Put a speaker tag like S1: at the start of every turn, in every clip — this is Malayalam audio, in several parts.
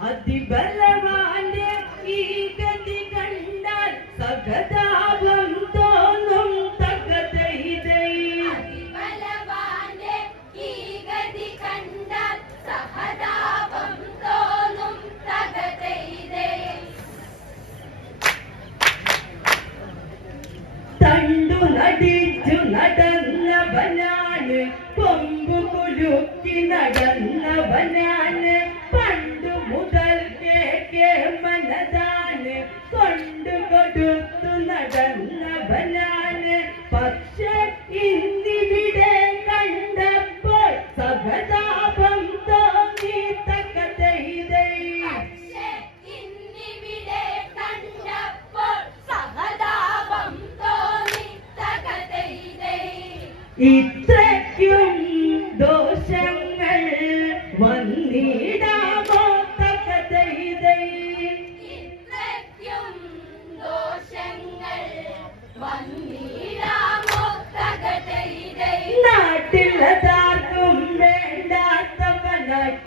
S1: ಅತಿ ಬಲವ 山如
S2: உலகார்க்கும் வேண்டாத்தவனாய்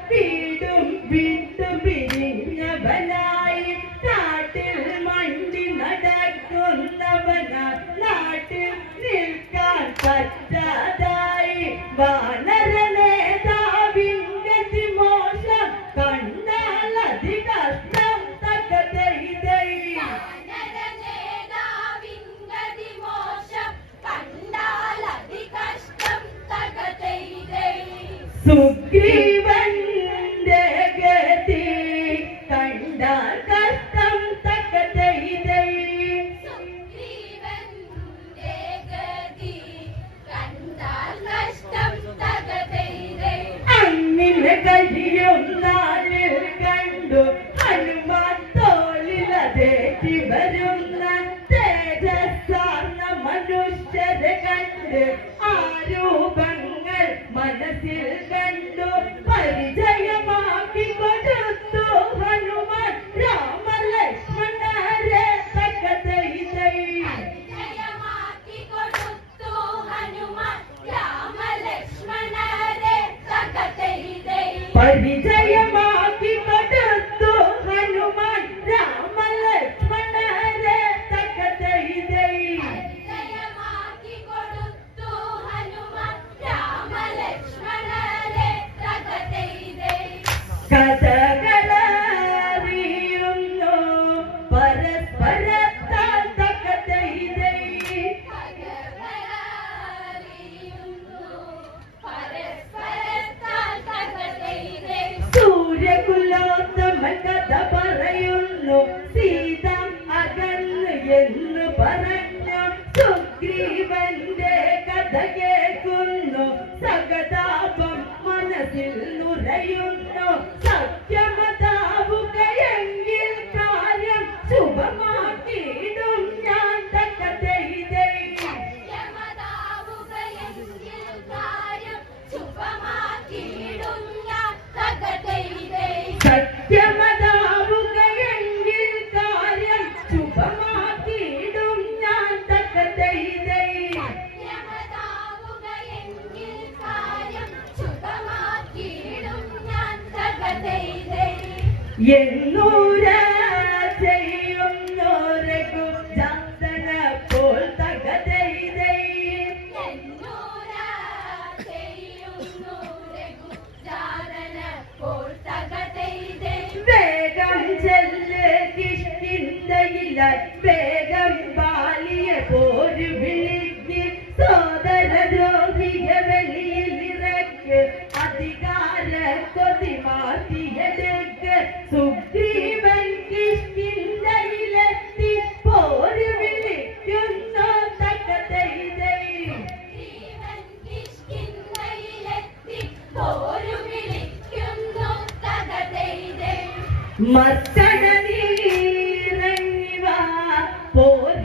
S2: Sucriva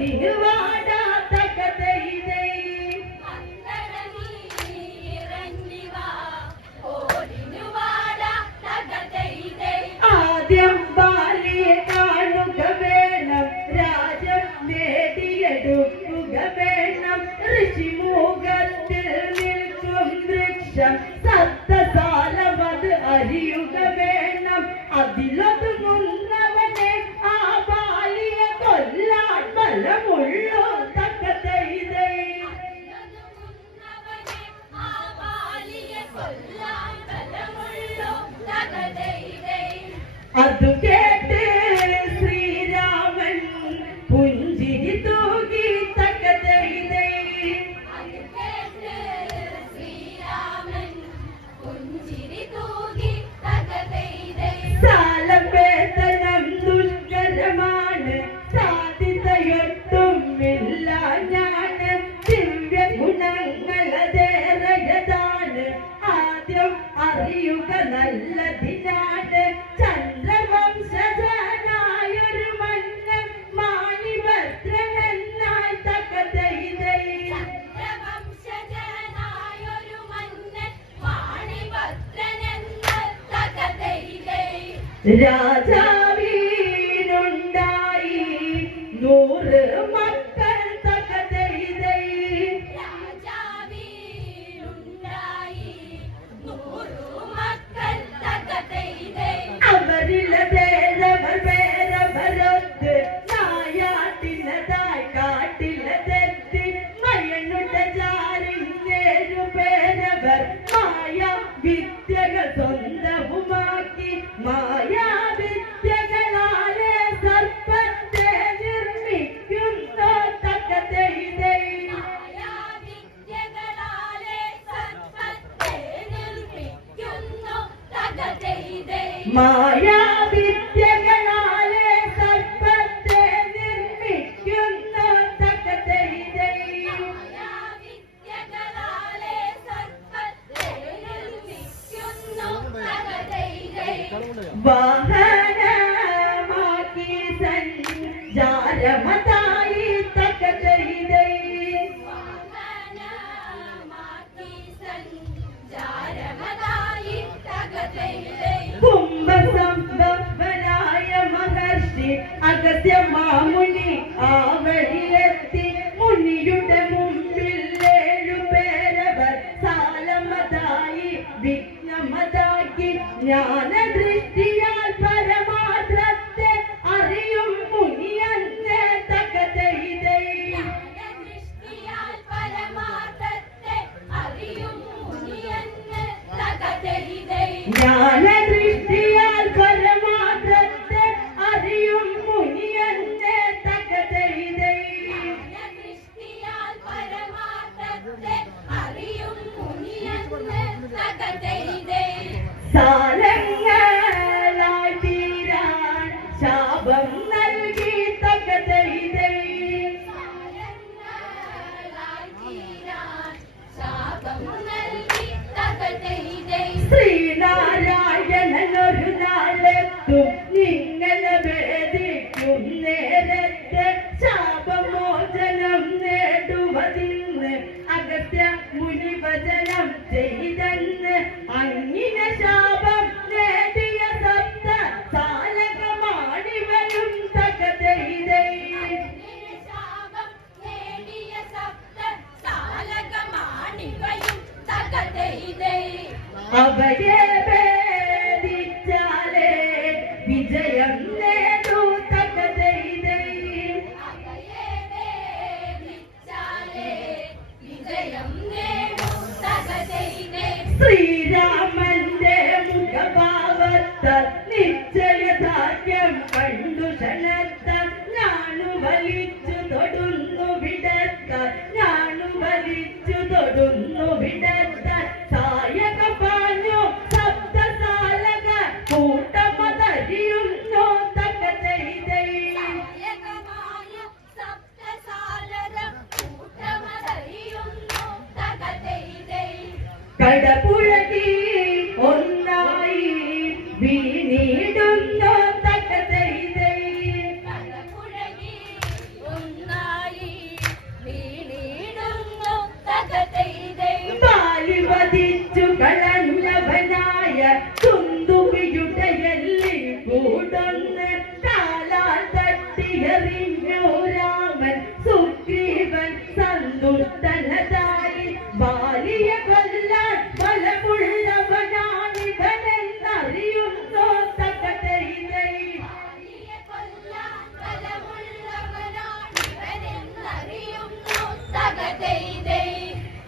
S2: പോരിവാടാത്ത കഥയിതേ ആദ്യം ബാലിയെ കാണുക വേണം രാജം നേടിയെടുക്കുക വേണം. ഋഷിമുഖത്തിൽ നിൽക്കും വൃക്ഷം സത്തസാലമത് അറിയുക Maya. തകതൈതൈ
S1: பட புழத்தில்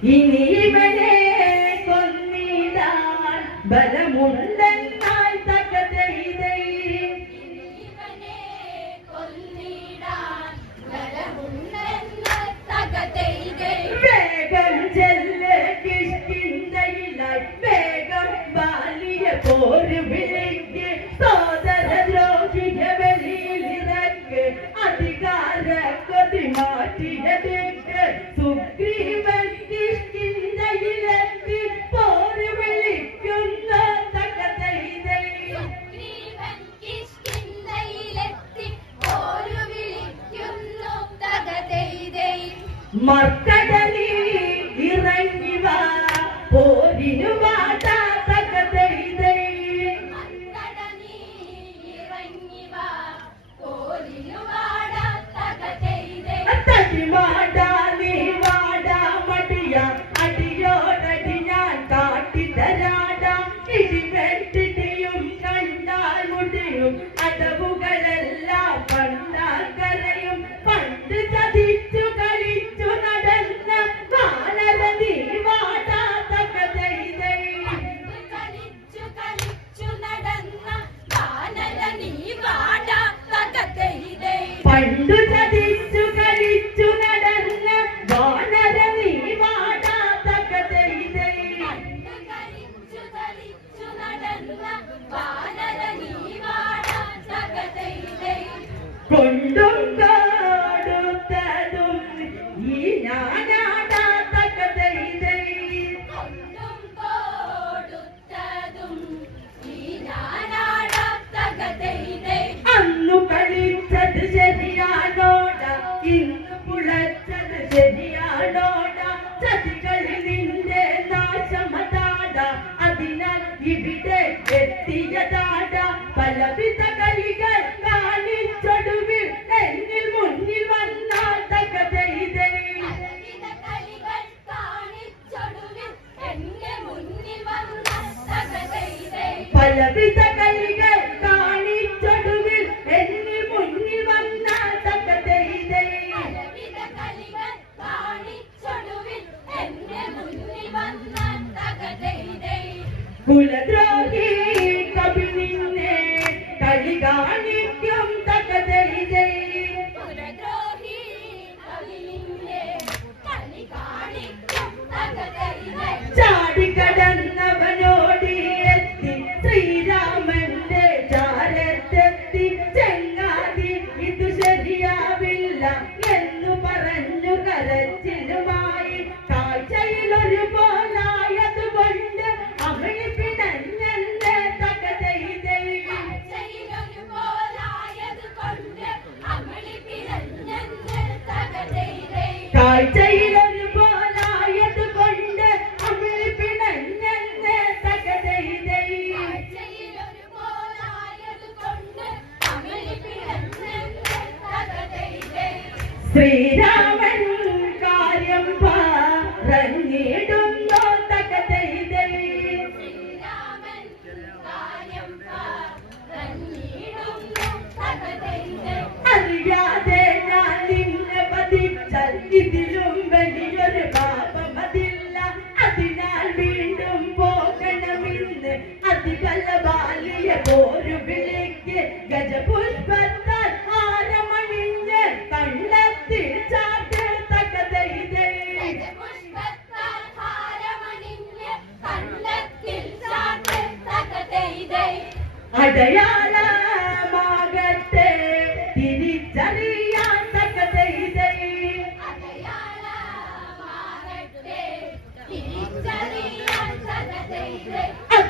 S1: 饮
S2: 你一杯。ചാടിക്കടൽ
S1: I right, you.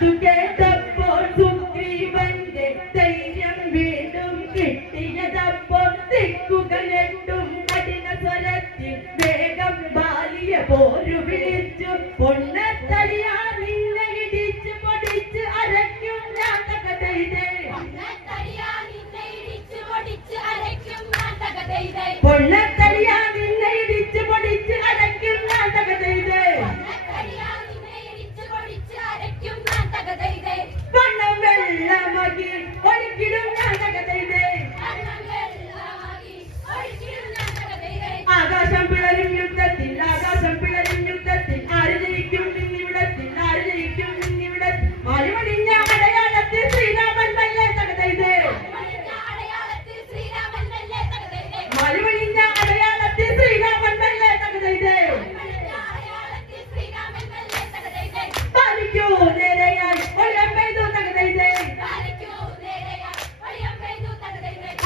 S1: together.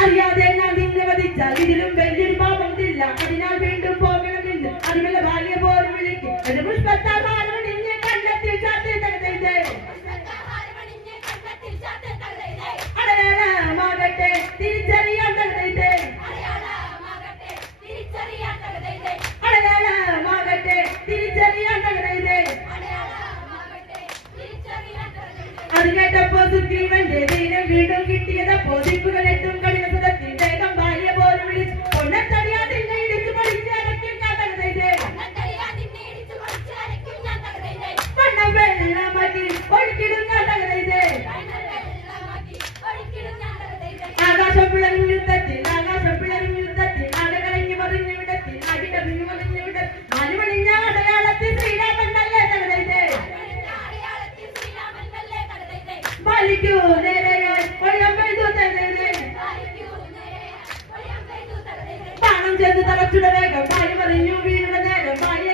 S2: അറിയാതെ ഞാൻ നിന്നെ വധിച്ചാൽ ഇതിലും വലിയൊരു പാപമില്ല അതിനാൽ വീണ്ടും പോകണമെന്ന് അതിനുള്ള ഭാര്യ പോലും വിളിക്കും ഒരു പുഷ്പത്താഭാരം നിന്നെ കണ്ടെത്തി ചാത്തി
S1: തകതേ
S2: അടയാളമാകട്ടെ തിരിച്ചറിയാൻ തകതേ
S1: അടയാളമാകട്ടെ തിരിച്ചറിയാൻ
S2: തകതേ
S1: അത് കേട്ടപ്പോ സുഗ്രീവന്റെ ദൈനം വീണ്ടും
S2: കിട്ടിയതപ്പോ ദിപ്പുകളെ തലച്ചുട വേഗം ഭാര്യ പറഞ്ഞു വീണുടെ നേരം ഭാര്യയെ